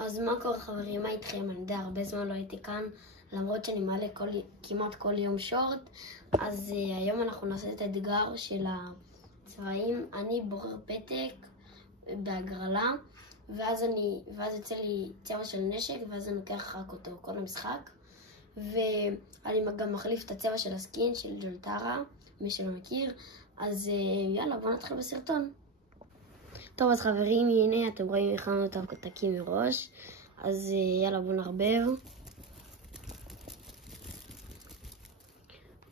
אז מה קורה חברים, מה איתכם? אני יודע, הרבה זמן לא הייתי כאן, למרות שאני מעלה כמעט כל יום שורט. אז היום אנחנו נעשה את האתגר של הצבעים. אני בוחר פתק בהגרלה, ואז יוצא לי צבע של נשק, ואז אני לוקח רק אותו כל המשחק. ואני גם מחליף את הצבע של הסקין של ג'ולטרה, מי שלא מכיר. אז יאללה, בואו נתחיל בסרטון. טוב, אז חברים, הנה אתם רואים הכנו את הפתקים מראש. אז יאללה, בואו נערבב.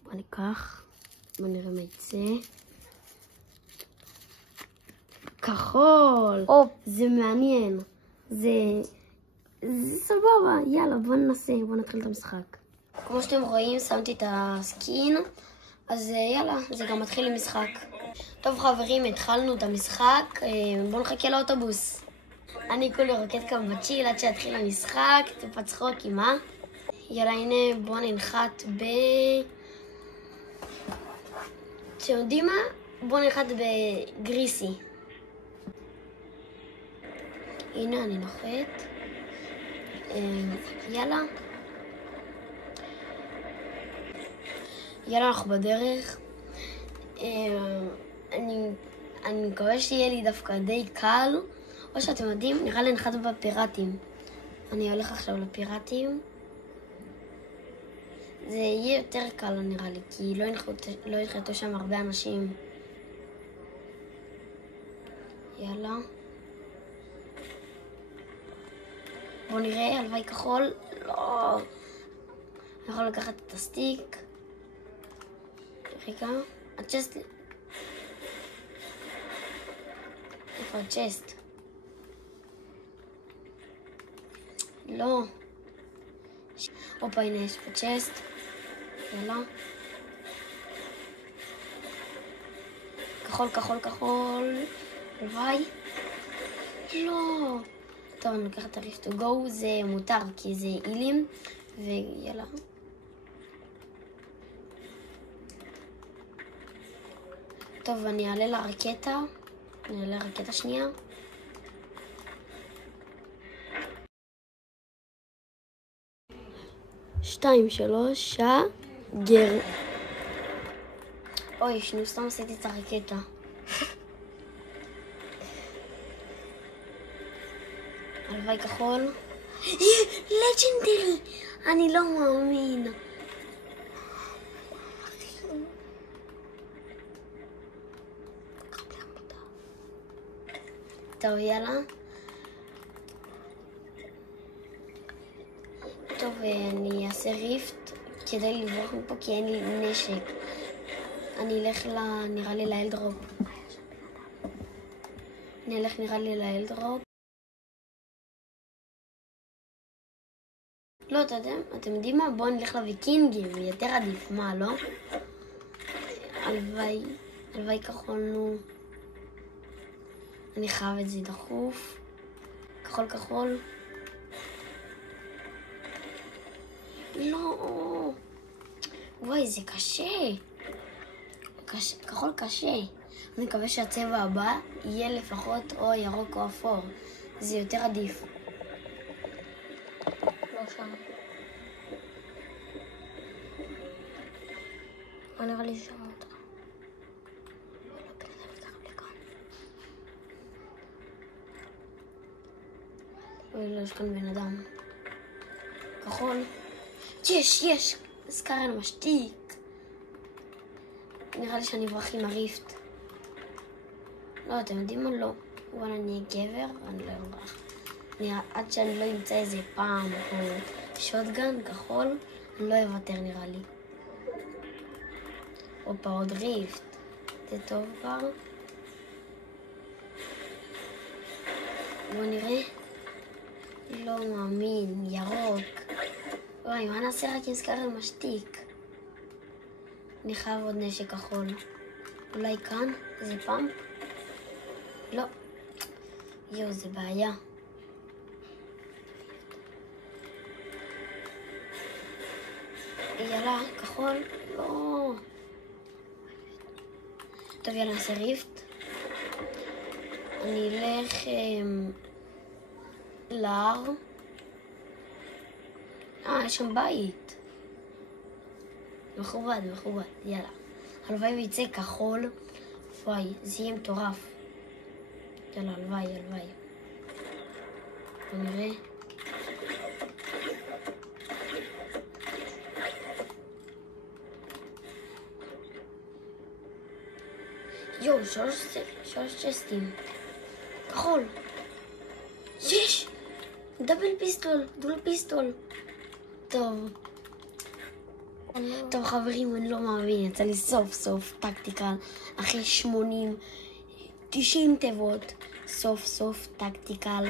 בואו ניקח, בואו נראה מה יצא. כחול! זה מעניין. זה סבבה. יאללה, בואו ננסה, בואו נתחיל את המשחק. כמו שאתם רואים, שמתי את הסקין. אז יאללה, זה גם מתחיל עם משחק. טוב חברים, התחלנו את המשחק, בואו נחכה לאוטובוס. אני כולי רוקד כאן בצ'יל עד שיתחיל המשחק, טיפה צחוקים, מה? יאללה, הנה בואו ננחת אתם יודעים מה? בואו ננחת בגריסי. הנה אני נוחת. יאללה. יאללה, אנחנו בדרך. אני מקווה שיהיה לי דווקא די קל, או שאתם יודעים, נראה לי נחת בפיראטים. אני הולך עכשיו לפיראטים. זה יהיה יותר קל נראה לי, כי לא ינחתו שם הרבה אנשים. יאללה. בואו נראה, הלוואי כחול. לא. אני יכול לקחת את הסטיק. רגע, הצ'סט. איפה הצ'סט? לא. הופה, הנה יש פה צ'סט. יאללה. כחול, כחול, כחול. הלוואי. לא. טוב, אני לוקחת את ה-Rift to go. זה מותר כי זה אילים. ויאללה. טוב, אני אעלה לרקטה. אני אעלה לרקטה שנייה. שתיים, שלוש, שגר. אוי, שנו, סתם עשיתי את הרקטה. הלוואי כחול. לג'נדרי! אני לא מאמין. טוב, יאללה. טוב, אני אעשה ריפט כדי לברוח מפה כי אין לי נשק. אני אלך נראה לי לאלדרופ. אני אלך נראה לי לאלדרופ. לא, אתם יודעים מה? בואו נלך לוויקינגים, יותר עדיף, מה, לא? הלוואי כחול, נו. אני חייב את זה דחוף. כחול כחול. לא. וואי, זה קשה. כחול קשה. אני מקווה שהצבע הבא יהיה לפחות או ירוק או אפור. זה יותר עדיף. לא שם. מה נראה לי שם אותה? אוי, לא, יש כאן בן אדם. כחול. יש! סקרן משתיק. נראה לי שאני אברח עם הריפט. לא, אתם יודעים מה? לא. וואלה, אני אהיה גבר, אני לא אברח. עד שאני לא אמצא איזה פעם או שוטגן, כחול, אני לא אוותר נראה לי. הופה, עוד ריפט. זה טוב כבר. בואו נראה. לא מאמין, ירוק. וואי, מה נעשה רק עם סקרן משתיק? אני חייב עוד נשק כחול. אולי כאן? זה פאמפ? לא. יו, זה בעיה. יאללה, כחול? לא. טוב, יאללה, נעשה ריפט. אני אלך להר. יש שם בית. מכובד, יאללה. הלוואי ויצא כחול. וואי, זה יהיה מטורף. יאללה, הלוואי. בוא נראה. יואו, שלוש צ'סטים. כחול. יש! דול פיסטול. טוב חברים, אני לא מאמין, יצא לי סוף טקטיקל. אחרי 90 תיבות, סוף טקטיקל.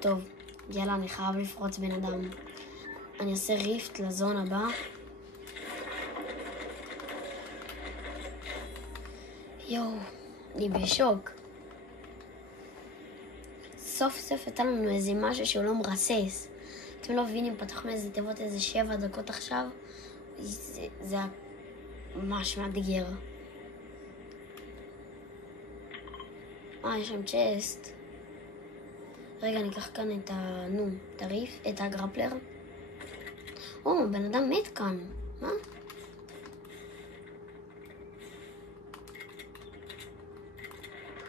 טוב, יאללה, אני חייב לפרוץ בן אדם. אני אעשה ריפט לזון הבא. יואו, אני בשוק. סוף הייתה לנו איזה משהו שהוא לא מרסס. אתם לא מבינים, פתחנו איזה תיבות איזה 7 דקות עכשיו. זה היה ממש מאתגר. יש שם צ'סט. רגע, אני אקח כאן את הגרפלר. בן אדם מת כאן. מה?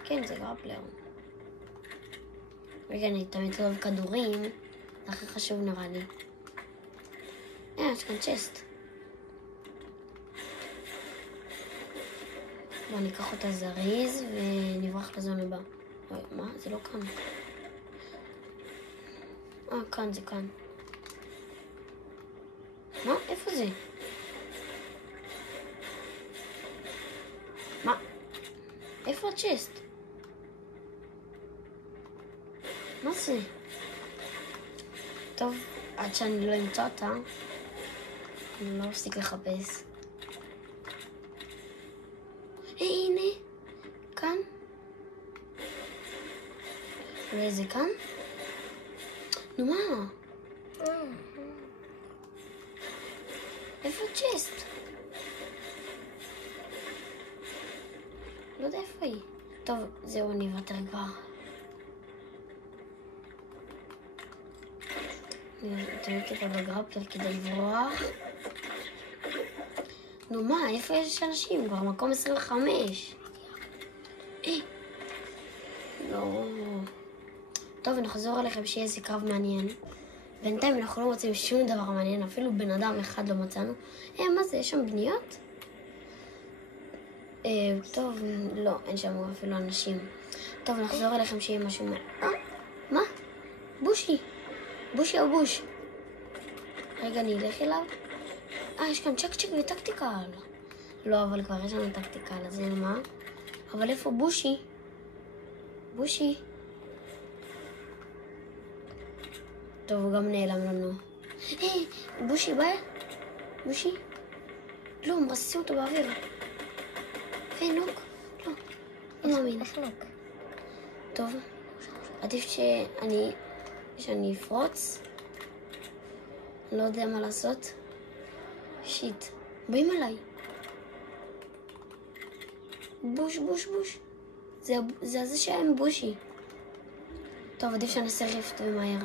כן, זה גרפלר. רגע, אני תמיד אוהב כדורים. זה הכי חשוב נראה לי. יש כאן צ'סט. בוא ניקח אותה זריז ונברח לזון הבא. מה? זה לא כאן. כאן, זה כאן. מה? איפה זה? מה? איפה הצ'סט? מה זה? טוב, עד שאני לא אמצא אותה, אני לא מפסיק לחפש. הנה, כאן. ואיזה כאן? נו מה? איפה צ'סט? לא יודע איפה היא. טוב, זהו, אני אוותר כבר. אני אתרק אותה בגרפלר כדי לברוח. נו מה, איפה יש אנשים? כבר מקום 25. לא. טוב, נחזור אליכם שיהיה איזה קרב מעניין. בינתיים אנחנו לא מוצאים שום דבר מעניין, אפילו בן אדם אחד לא מצאנו. מה זה, יש שם בניות? טוב, לא, אין שם אפילו אנשים. טוב, נחזור אליכם שיהיה משהו מה? בושי או בוש? רגע, אני אלך אליו. יש כאן צ'ק וטקטיקל. לא, אבל כבר יש לנו טקטיקל, אז אין מה. אבל איפה בושי? טוב, הוא גם נעלם לנו. בושי בא? בושי? לא, מרססים אותו באוויר. נוק? לא, לא מאמין. טוב, עדיף שאני אפרוץ. אני לא יודע מה לעשות. שיט, באים עליי. בוש. זה שהיה עם בושי. טוב, עדיף שאני אעשה ריפט ומהר.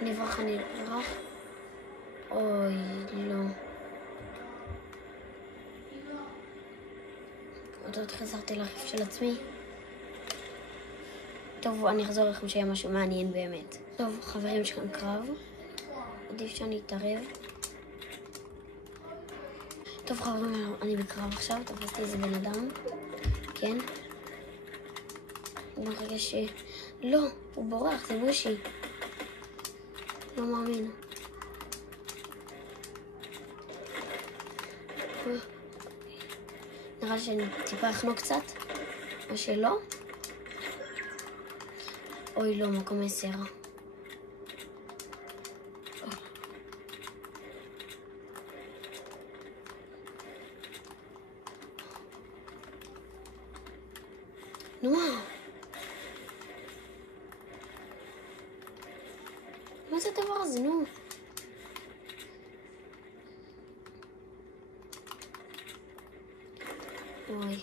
אני אברח. אוי, לא. עוד חזרתי לריפט של עצמי. טוב, אני אחזור לכם שיהיה משהו מעניין באמת. טוב, חברים, יש כאן קרב. עדיף שאני אתערב. טוב, חברים, אני בקרב עכשיו. תפסתי איזה בן אדם. כן. בוא נחכה לא, הוא בורח, זה בושי. לא מאמין. נראה לי שאני טיפה אחנוק קצת. או שלא. אוי לא, מקום 10. נו מה זה הדבר הזה? נו. אוי.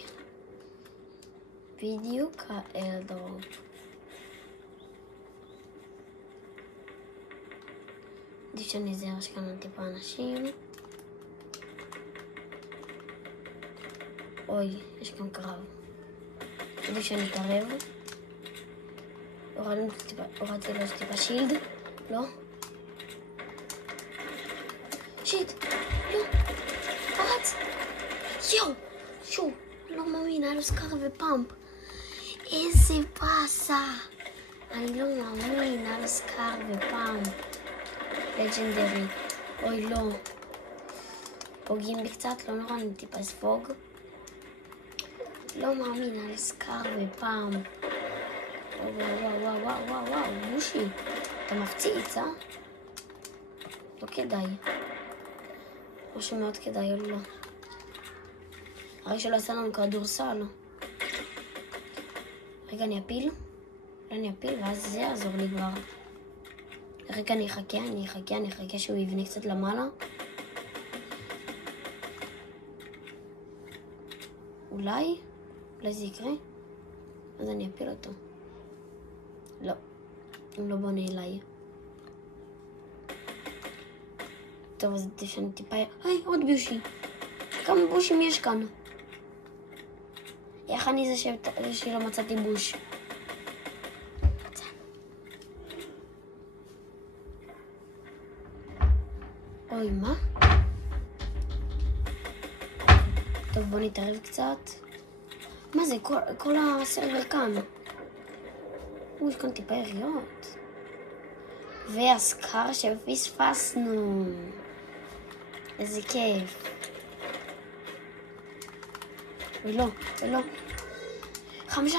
בדיוק האיירדרופ. עדיף שאני אזהר שכאן טיפה אנשים. אוי, יש כאן קרב. עדיף שאני אתערב. הורדתי לו טיפה שילד. לא? שיט! לא! פרץ! יואו! שוב! לא מאמין, היה לו סקאר ופאמפ. איזה פסה! אני לא מאמין, היה לו סקאר ופאמפ. לג'נדרי. אוי, לא. פוגעים בי קצת, לא נורא, אני טיפה אספוג. לא מאמין, היה לו סקאר ופאמפ. וואו, בושי. אתה מפציץ, אה? לא כדאי. או שמאוד כדאי או לא. הרי שלא עשה לנו כדורסל. רגע, אני אפיל, ואז זה יעזור לי כבר. רגע, אני אחכה שהוא יבנה קצת למעלה. אולי זה יקרה. אז אני אפיל אותו. לא, הוא לא בונה אליי. טוב, אז תשנה טיפה... היי, עוד בושי. כמה בושים יש כאן? איך אני זה שלא מצאתי בוש? אוי, מה? טוב, בוא נתערב קצת. מה זה? כל הסרבר כאן. יש כאן טיפה יריות. והסקאר שפספסנו. איזה כיף. ולא. 5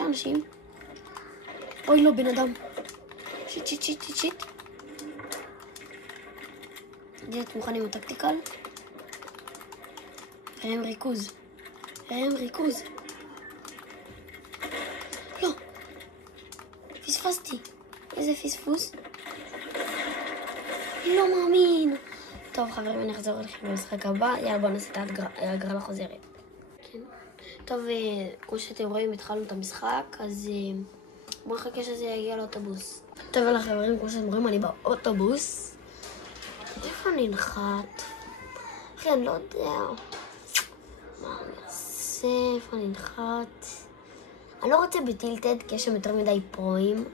אנשים. אוי, לא, בן אדם. שיט. להיות מוכנים בטקטיקל. רעם ריכוז. לא. פספסתי. איזה פספוס. לא מאמין. טוב, חברים, אני אחזור אליכם במשחק הבא. יאללה, בואו נעשה את ההגרלה חוזרת. כן. טוב, כמו שאתם רואים, התחלנו את המשחק, אז בואו נחכה שזה יגיע לאוטובוס. טוב, יאללה, חברים, כמו שאתם רואים, אני באוטובוס. איפה אני נחת? אחי, אני לא יודע. מה אני אעשה? איפה אני נחת? אני לא רוצה בטילטד, כי יש שם יותר מדי פרוים.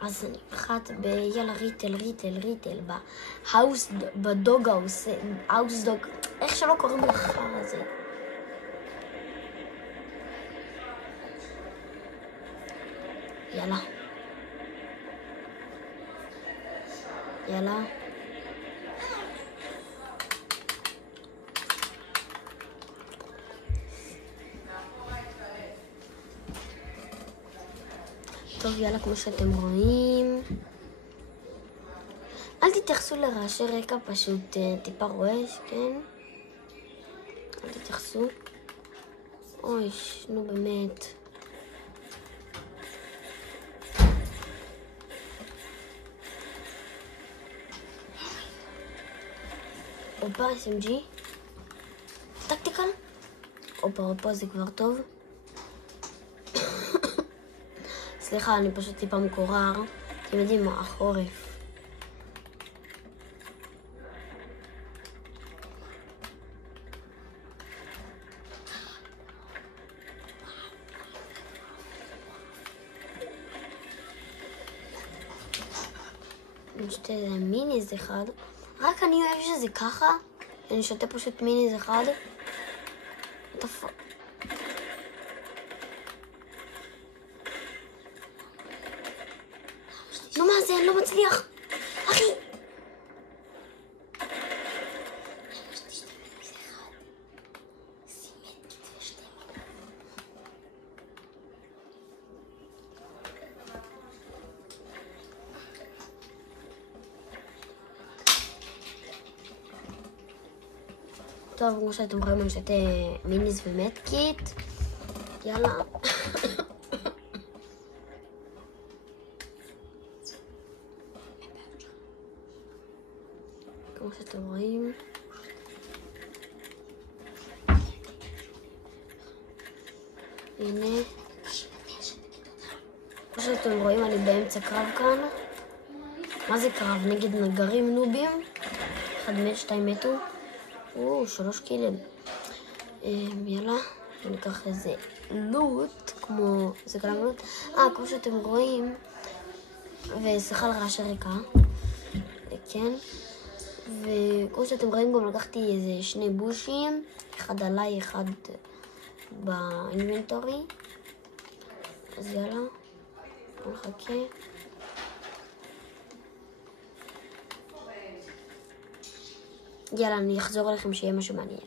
אז אני נחת ביאללה ריטל, בדוג האוס דוג, איך שלא קוראים לחר הזה. יאללה. טוב, יאללה, כמו שאתם רואים. אל תתייחסו לרעשי רקע, פשוט טיפה רועש, כן? אל תתייחסו. אוי, נו באמת. אופה, SMG. טקטיקל. אופה, זה כבר טוב. סליחה, אני פשוט טיפה מקורר. אתם יודעים מה, החורף. נשתה איזה מיניז אחד. רק אני אוהב שזה ככה. אני שותה פשוט מיניז אחד. נו מה זה? אני לא מצליח. אחי. טוב, כמו שאתם רואים, אני שותה מיניס ומטקיט. יאללה. כמו שאתם רואים. הנה. כמו שאתם רואים, אני באמצע קרב כאן. מה זה קרב? נגד נגרים נובים. 1 מת, 2 מתו. 3 קילים. יאללה, ניקח איזה לוט, כמו... זה גם לוט. כמו שאתם רואים, וסליחה על רעש הרקע. כן. וכמו שאתם רואים, גם לקחתי איזה 2 בושים. אחד עליי, אחד באינבנטורי. אז יאללה, בוא נחכה. יאללה, אני אחזור אליכם שיהיה משהו מעניין.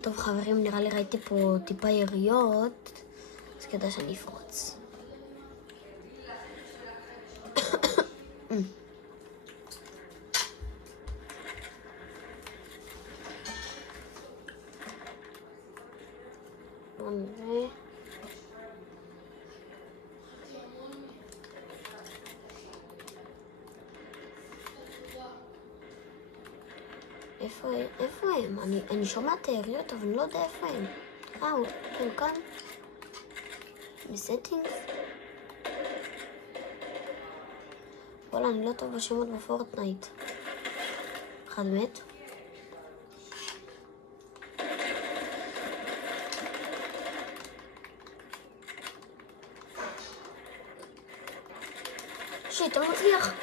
טוב חברים, נראה לי ראיתי פה טיפה יריות, אז כדאי שאני אפרוץ. בואו נראה. איפה הם? אני שומעת את היריות, אבל אני לא יודע איפה הם. הם כאן? בסטינגס? וואלה, אני לא טוב בשמות בפורטנייט. אחד מת. שיט, אני מצליח.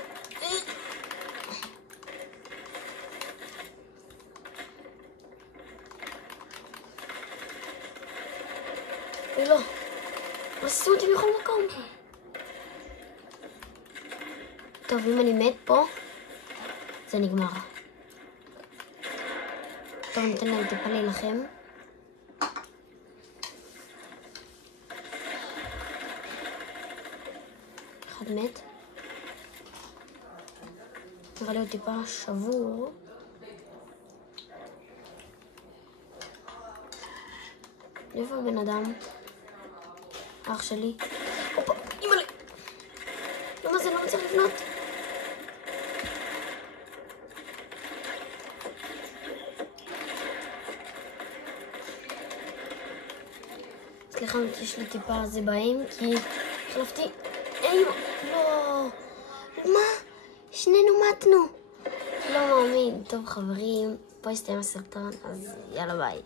לא, עשו אותי בכל מקום. טוב, אם אני מת פה, זה נגמר. טוב, ניתן להם טיפה להילחם. אחד מת. נראה לי הוא טיפה שבור. איפה הבן אדם? אח שלי. הופה, אימא'לה. למה זה לא מצליח לבנות? סליחה, יש לי טיפה זה בהם, כי החלפתי... לא. מה? שנינו מתנו. לא מאמין. טוב חברים, פה הסתיים הסרטון, אז יאללה ביי.